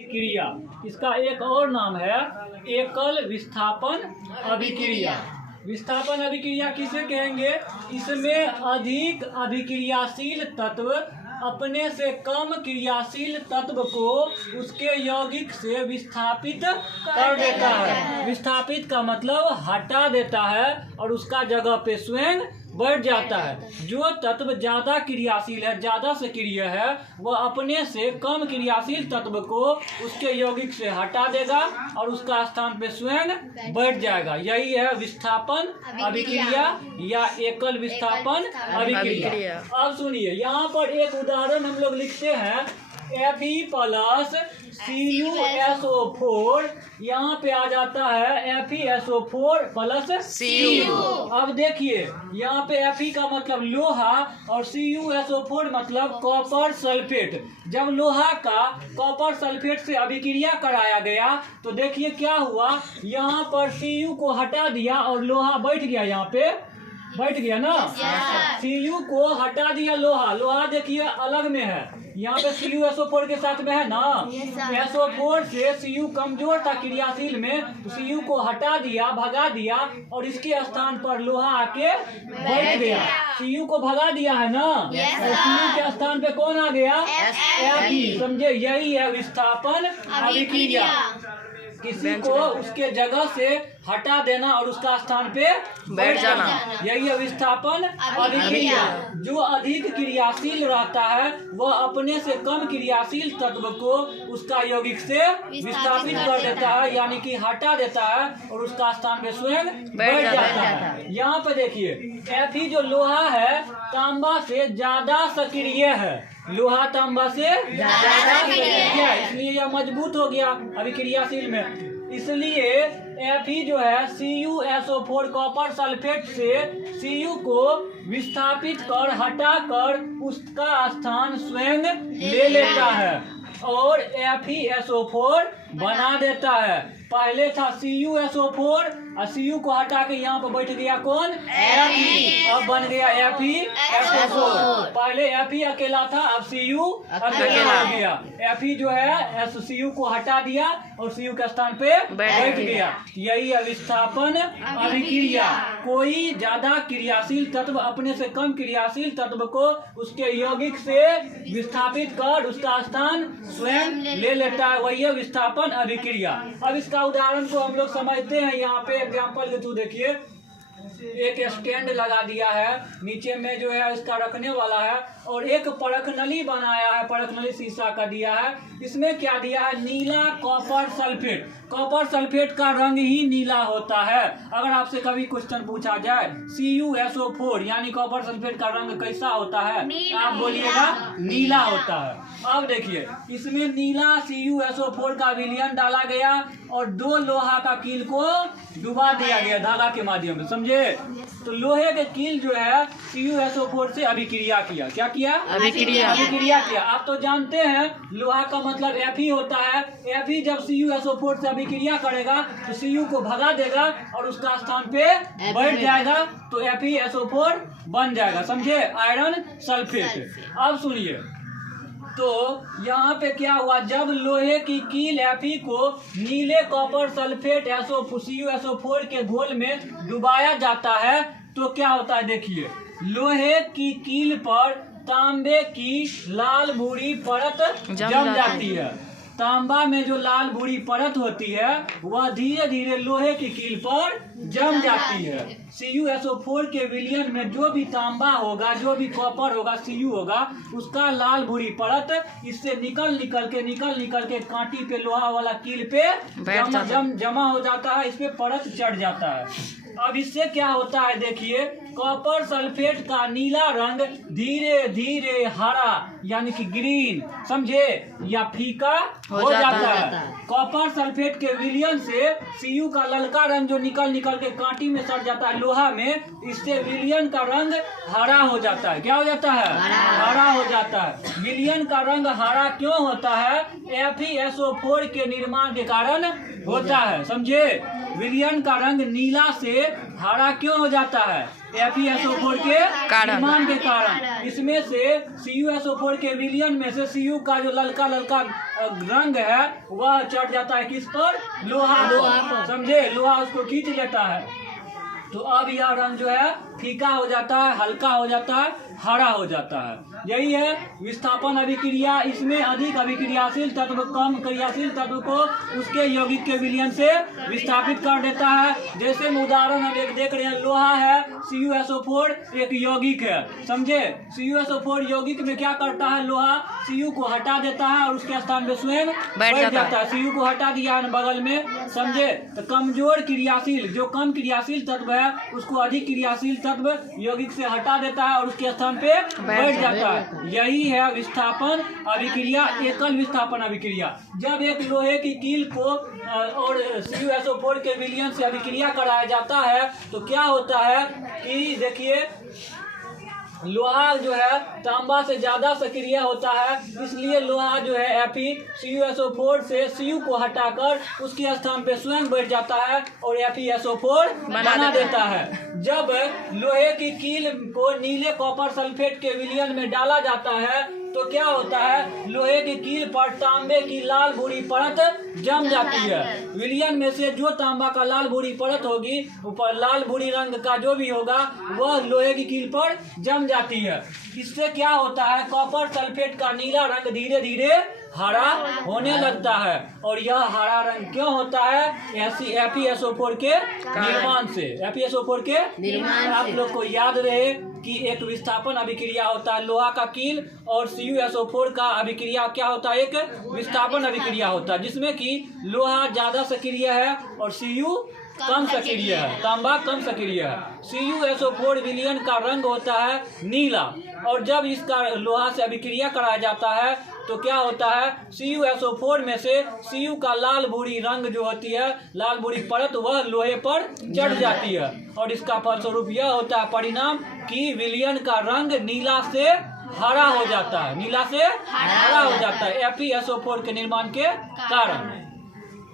क्रिया, इसका एक और नाम है एकल विस्थापन अभिक्रिया। विस्थापन अभिक्रिया किसे कहेंगे? इसमें अधिक अभिक्रियाशील तत्व अपने से कम क्रियाशील तत्व को उसके यौगिक से विस्थापित कर देता है। विस्थापित का मतलब हटा देता है और उसका जगह पे स्वयं बढ़ जाता है। जो तत्व ज्यादा क्रियाशील है, ज्यादा सक्रिय है, वह अपने से कम क्रियाशील तत्व को उसके यौगिक से हटा देगा और उसका स्थान पे स्वयं बढ़ जाएगा। यही है विस्थापन अभिक्रिया या एकल विस्थापन अभिक्रिया। अब सुनिए, यहाँ पर एक उदाहरण हम लोग लिखते हैं Fe प्लस CuSO4, यहाँ पे आ जाता है FeSO4 प्लस Cu। अब देखिए, यहाँ पे Fe का मतलब लोहा और CuSO4 मतलब कॉपर सल्फेट। जब लोहा का कॉपर सल्फेट से अभिक्रिया कराया गया तो देखिए क्या हुआ, यहाँ पर Cu को हटा दिया और लोहा बैठ गया, यहाँ पे बैठ गया ना। Cu को हटा दिया, लोहा देखिए अलग में है, यहाँ पे CuSO4 के साथ में है ना। SO4 से Cu कमजोर था क्रियाशील में, तो Cu को हटा दिया, भगा दिया और इसके स्थान पर लोहा आके बैठ गया। Cu को भगा दिया है ना, और Cu के स्थान पे कौन आ गया? Fe। समझे, यही है विस्थापन अभिक्रिया। किसी को उसके जगह से हटा देना और उसका स्थान पे बैठ जाना, यही है विस्थापन अभिक्रिया। जो अधिक क्रियाशील रहता है वह अपने से कम क्रियाशील तत्व को उसका यौगिक से विस्थापित कर देता है, यानी कि हटा देता है और उसका स्थान पे स्वयं बैठ जाता है। यहाँ पे देखिए, Fe जो लोहा है तांबा से ज्यादा सक्रिय है, लोहा तांबा से ज्यादा सक्रिय है, इसलिए यह मजबूत हो गया अभिक्रियाशील में। इसलिए Fe जो है CuSO4 कॉपर सल्फेट से Cu को विस्थापित कर हटा कर उसका स्थान स्वयं ले लेता है और FeSO4 बना देता है। पहले था CuSO4 और Cu को हटा के यहाँ पर बैठ गया कौन? Fe। अब बन गया FeSO4। पहले Fe अकेला था, अब Cu अकेला हो गया। Fe जो है Cu को हटा दिया और Cu के स्थान पे बैठ गया। यही है विस्थापन अभिक्रिया। कोई ज्यादा क्रियाशील तत्व अपने से कम क्रियाशील तत्व को उसके यौगिक से विस्थापित कर उसका स्थान स्वयं ले लेता है, वही है विस्थापन अभिक्रिया। अब इसका उदाहरण को हम लोग समझते हैं। यहाँ पे एग्जाम्पल के थ्रू देखिए, एक स्टैंड लगा दिया है, नीचे में जो है इसका रखने वाला है और एक परख नली बनाया है, परख नली शीशा का दिया है। इसमें क्या दिया है? नीला कॉपर सल्फेट। कॉपर सल्फेट का रंग ही नीला होता है। अगर आपसे कभी क्वेश्चन पूछा जाए CuSO4 यानी कॉपर सल्फेट का रंग कैसा होता है, आप बोलिएगा नीला होता है। अब देखिए, इसमें नीला CuSO4 का विलयन डाला गया और दो लोहा का कील को डुबा दिया गया धागा के माध्यम से, समझे। तो लोहे के कील जो है CuSO4 से अभिक्रिया किया। क्या किया? अभिक्रिया किया। आप तो जानते हैं लोहा का मतलब Fe होता है। Fe जब CuSO4 से अभिक्रिया करेगा तो Cu को भगा देगा और उसका स्थान पे बैठ जाएगा, तो FeSO4 बन जाएगा, समझे, आयरन सल्फेट। अब सुनिए, तो यहाँ पे क्या हुआ, जब लोहे की कील Fe को नीले कॉपर सल्फेट CuSO4 के घोल में डुबाया जाता है तो क्या होता है? देखिए, लोहे की कील पर तांबे की लाल भूरी परत जम जाती है। तांबा में जो लाल भूरी परत होती है वह धीरे धीरे लोहे की कील पर जम जाती है। CuSO4 के विलयन में जो भी तांबा होगा, जो भी कॉपर होगा, Cu होगा, उसका लाल भूरी परत इससे निकल निकल के कांटी पे लोहा वाला कील पे जमा हो जाता है, इस पे परत चढ़ जाता है। अब इससे क्या होता है? देखिए, कॉपर सल्फेट का नीला रंग धीरे धीरे हरा यानी कि ग्रीन, समझे, या फीका हो जाता है। कॉपर सल्फेट के विलयन से Cu का ललका रंग जो निकल के कांटी में सड़ जाता है लोहा में, इससे विलयन का रंग हरा हो जाता है। क्या हो जाता है? हरा हो जाता है। विलयन का रंग हरा क्यों होता है? FeSO4 के निर्माण के कारण होता है, समझे। विलयन का रंग नीला से हरा क्यों हो जाता है? FeSO4 के निर्माण के कारण। इसमें से CuSO4 के विलयन में से Cu का जो ललका ललका रंग है वह चढ़ जाता है किस पर? लोहा पर। समझे? लोहा उसको खींच लेता है। तो अब यह रंग जो है फीका हो जाता है, हल्का हो जाता है, हरा हो जाता है। यही है विस्थापन अभिक्रिया। इसमें अधिक अभिक्रियाशील तत्व कम क्रियाशील तत्व को उसके यौगिक के विलयन से विस्थापित कर देता है। जैसे में उदाहरण हम एक देख रहे हैं, लोहा है, CuSO4 एक यौगिक है। समझे? CuSO4 यौगिक में क्या करता है? लोहा Cu को हटा देता है और उसके स्थान पे स्वयं बैठ जाता है। Cu को हटा दिया है बगल में। समझे? तो कमजोर क्रियाशील, जो कम क्रियाशील तत्व है उसको अधिक क्रियाशील तत्व यौगिक से हटा देता है और उसके स्थान पे बैठ जाता है। यही है विस्थापन अभिक्रिया, एकल विस्थापन अभिक्रिया। जब एक लोहे की कील को और CuSO4 के विलयन से अभिक्रिया कराया जाता है तो क्या होता है कि देखिए लोहा जो है तांबा से ज्यादा सक्रिय होता है, इसलिए लोहा जो है FeCuSO4 से Cu को हटाकर उसके स्थान पे स्वयं बैठ जाता है और FeSO4 बना देता है। जब लोहे की कील को नीले कॉपर सल्फेट के विलयन में डाला जाता है तो क्या होता है? लोहे की कील पर तांबे की लाल भूरी परत जम जाती है। विलयन में से जो तांबा का लाल भूरी परत होगी, ऊपर लाल भूरी रंग का जो भी होगा वह लोहे की कील पर जम जाती है। इससे क्या होता है? कॉपर सल्फेट का नीला रंग धीरे धीरे हरा होने लगता है। और यह हरा रंग क्यों होता है? FeSO4 के निर्माण से। FeSO4 के निर्माण। आप लोग को याद रहे कि एक विस्थापन अभिक्रिया होता है लोहा का कील, और CuSO4 का अभिक्रिया क्या होता है? एक विस्थापन अभिक्रिया होता है जिसमें कि लोहा ज्यादा सक्रिय है और Cu कम सक्रिय है, तांबा कम सक्रिय है। CuSO4 विलयन का रंग होता है नीला, और जब इसका लोहा से अभिक्रिया कराया जाता है तो क्या होता है? CuSO4 में से Cu का लाल भूरी रंग जो होती है, लाल भूरी परत, वह लोहे पर चढ़ जाती है और इसका फलस्वरूप यह होता है परिणाम कि विलयन का रंग नीला से हरा हो जाता है, नीला से हरा हो जाता है FeSO4 के निर्माण के कारण।